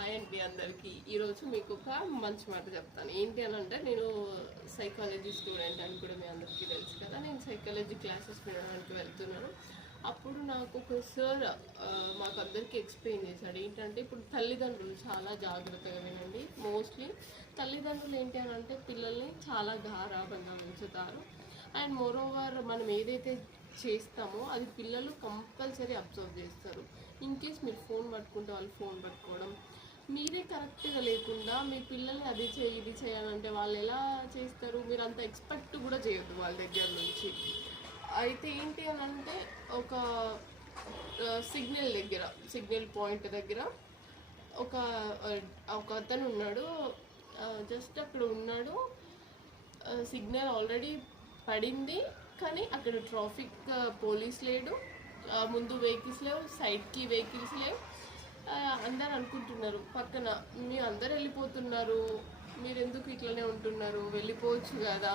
Hi అండి అందరికీ. ఈరోజు మీకు ఒక మంచి మాట చెప్తాను. ఏంటి అని అంటే, నేను సైకాలజీ స్టూడెంట్ అని కూడా మీ అందరికీ తెలుసు కదా. నేను సైకాలజీ క్లాసెస్ వినడానికి వెళ్తున్నాను. అప్పుడు నాకు ఒక సార్ మాకు అందరికీ ఎక్స్ప్లెయిన్ చేశాడు. ఏంటంటే, ఇప్పుడు తల్లిదండ్రులు చాలా జాగ్రత్తగా వినండి. మోస్ట్లీ తల్లిదండ్రులు ఏంటి అని అంటే పిల్లల్ని చాలా గారాబంగా పెంచుతారు. అండ్ మోరోవర్ మనం ఏదైతే చేస్తామో అది పిల్లలు కంపల్సరీ అబ్జర్వ్ చేస్తారు. ఇన్ కేస్ మీరు ఫోన్ పట్టుకుంటే వాళ్ళు ఫోన్ పట్టుకోవడం, మీరే కరెక్ట్గా లేకుండా మీ పిల్లల్ని అది చేయి ఇది చేయాలంటే వాళ్ళు ఎలా చేస్తారు? మీరు అంత ఎక్స్పెక్ట్ కూడా చేయొద్దు వాళ్ళ దగ్గర నుంచి. అయితే ఏంటి అని అంటే, ఒక సిగ్నల్ పాయింట్ దగ్గర ఒక ఒక అతను ఉన్నాడు. జస్ట్ అక్కడ ఉన్నాడు. సిగ్నల్ ఆల్రెడీ పడింది, కానీ అక్కడ ట్రాఫిక్ పోలీస్ లేడు, ముందు వెహికల్స్ లేవు, సైడ్కి వెహికల్స్ లేవు. అందరు అనుకుంటున్నారు పక్కన, మీరు అందరు వెళ్ళిపోతున్నారు, మీరు ఎందుకు ఇట్లనే ఉంటున్నారు, వెళ్ళిపోవచ్చు కదా,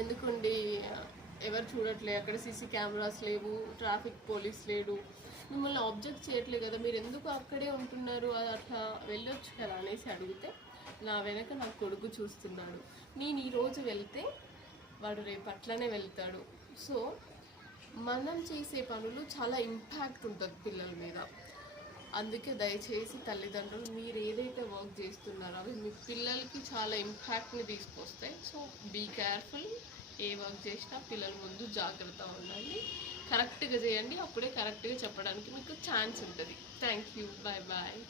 ఎందుకండి ఎవరు చూడట్లే, అక్కడ సీసీ కెమెరాస్ లేవు, ట్రాఫిక్ పోలీస్ లేడు, మిమ్మల్ని ఆబ్జెక్ట్ చేయట్లేదు కదా, మీరు ఎందుకు అక్కడే ఉంటున్నారు, అది అట్లా వెళ్ళొచ్చు కదా అనేసి అడిగితే, నా వెనక నా కొడుకు చూస్తున్నాడు, నేను ఈరోజు వెళ్తే వాడు రేపు అట్లనే వెళ్తాడు. సో మనం చేసే పనులు చాలా ఇంపాక్ట్ ఉంటుంది పిల్లల మీద. అందుకే దయచేసి తల్లిదండ్రులు మీరు ఏదైతే వర్క్ చేస్తున్నారో అవి మీ పిల్లలకి చాలా ఇంపాక్ట్ని తీసుకొస్తాయి. So be careful. ఏ వర్క్ చేసినా పిల్లల ముందు జాగ్రత్తగా ఉండండి, కరెక్ట్గా చేయండి. అప్పుడే కరెక్ట్గా చెప్పడానికి మీకు ఛాన్స్ ఉంటుంది. Thank you. Bye bye.